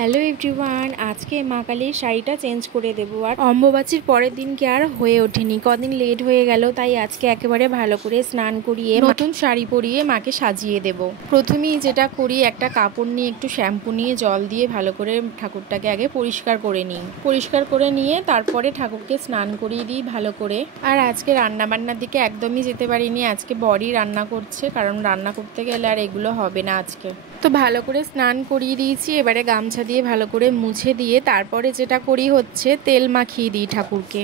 Hello everyone, আজকে মা কালীর শাড়িটা চেঞ্জ করে দেবো। আর অম্বুবাচীর পরের দিনকে আর হয়ে ওঠেনি, কদিন লেট হয়ে গেল, তাই আজকে একেবারে ভালো করে স্নান করিয়ে নতুন শাড়ি পরিয়ে মাকে সাজিয়ে দেব। প্রথমেই যেটা করি, একটা কাপড় নিয়ে একটু শ্যাম্পু নিয়ে জল দিয়ে ভালো করে ঠাকুরটাকে আগে পরিষ্কার করে নিই। পরিষ্কার করে নিয়ে তারপরে ঠাকুরকে স্নান করিয়ে দিই ভালো করে। আর আজকে রান্নাবান্নার দিকে একদমই যেতে পারিনি, আজকে বড়ি রান্না করছে, কারণ রান্না করতে গেলে আর এগুলো হবে না আজকে। তো ভালো করে স্নান করিয়ে দিয়েছি, এবারে গামছা দিয়ে ভালো করে মুছে দিয়ে তারপরে যেটা করি হচ্ছে তেল মাখিয়ে দিই ঠাকুরকে।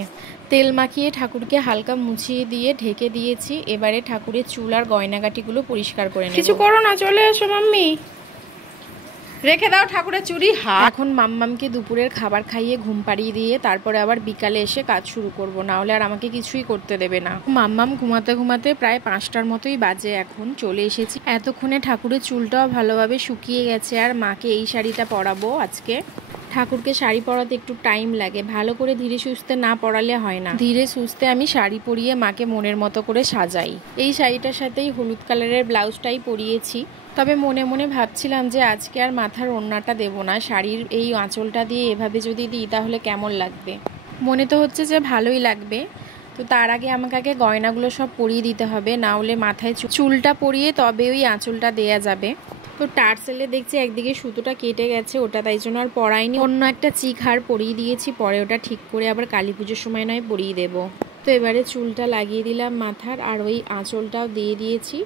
তেল মাখিয়ে ঠাকুরকে হালকা মুছিয়ে দিয়ে ঢেকে দিয়েছি। এবারে ঠাকুরের চুল আর গয়নাগাটিগুলো পরিষ্কার করে নেব। কিছু করো না, চলে এসো মাম্মি, রেখে দাও ঠাকুরের চুড়ি। এখন মাম্মামকে দুপুরের খাবার খাইয়ে ঘুম পাড়িয়ে দিয়ে তারপরে আবার বিকালে এসে কাজ শুরু করব, না হলে আর আমাকে কিছুই করতে দেবে না। মাম্মাম ঘুমাতে ঘুমাতে প্রায় 5টার মতোই বাজে, এখন চলে এসেছি। এতক্ষণে ঠাকুরের চুলটাও ভালোভাবে শুকিয়ে গেছে। আর মাকে এই শাড়িটা পরাবো আজকে। ঠাকুরকে শাড়ি পরাতে একটু টাইম লাগে, ভালো করে ধীরে সুস্থে না পরালে হয় না। ধীরে সুস্থে আমি শাড়ি পরিয়ে মাকে মনের মতো করে সাজাই। এই শাড়িটার সাথেই হলুদ কালারের ব্লাউজটাই পরিয়েছি। তবে মনে মনে ভাবছিলাম যে আজকে আর মাথার ওড়নাটা দেবো না, শাড়ির এই আঁচলটা দিয়ে এভাবে যদি দিই তাহলে কেমন লাগবে। মনে তো হচ্ছে যে ভালোই লাগবে। তো তার আগে আমাকে আগে গয়নাগুলো সব পরিয়ে দিতে হবে, না হলে মাথায় চুলটা পরিয়ে তবে ওই আঁচলটা দেয়া যাবে। তো টার্সেলে দেখছি একদিকে সুতোটা কেটে গেছে, ওটা তাই জন্য আর পরাইনি। অন্য একটা চিক হার পরিয়ে দিয়েছি, পরে ওটা ঠিক করে আবার কালী পুজোর সময় নয় পরিয়ে দেবো। তো এবারে চুলটা লাগিয়ে দিলাম মাথার, আর ওই আঁচলটাও দিয়ে দিয়েছি।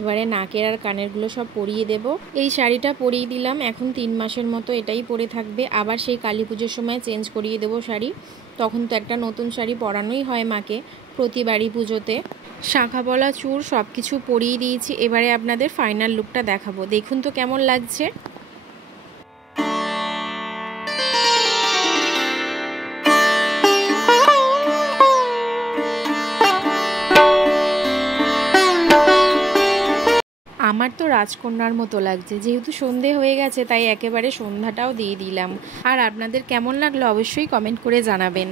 এবারে নাকের আর কানেরগুলো সব পরিয়ে দেব। এই শাড়িটা পরিয়ে দিলাম, এখন 3 মাসের মতো এটাই পরে থাকবে। আবার সেই কালী পুজোর সময় চেঞ্জ করিয়ে দেবো শাড়ি। তখন তো একটা নতুন শাড়ি পরানোই হয় মাকে প্রতিবারই পুজোতে। শাঁখা পলা চূড় সব কিছু পরিয়ে দিয়েছি। এবারে আপনাদের ফাইনাল লুকটা দেখাবো, দেখুন তো কেমন লাগছে। আমার তো রাজকন্যার মতো লাগছে, যেহেতু সন্ধে হয়ে গেছে তাই একেবারে সন্ধ্যাটাও দিয়ে দিলাম। আর আপনাদের কেমন লাগলো অবশ্যই কমেন্ট করে জানাবেন।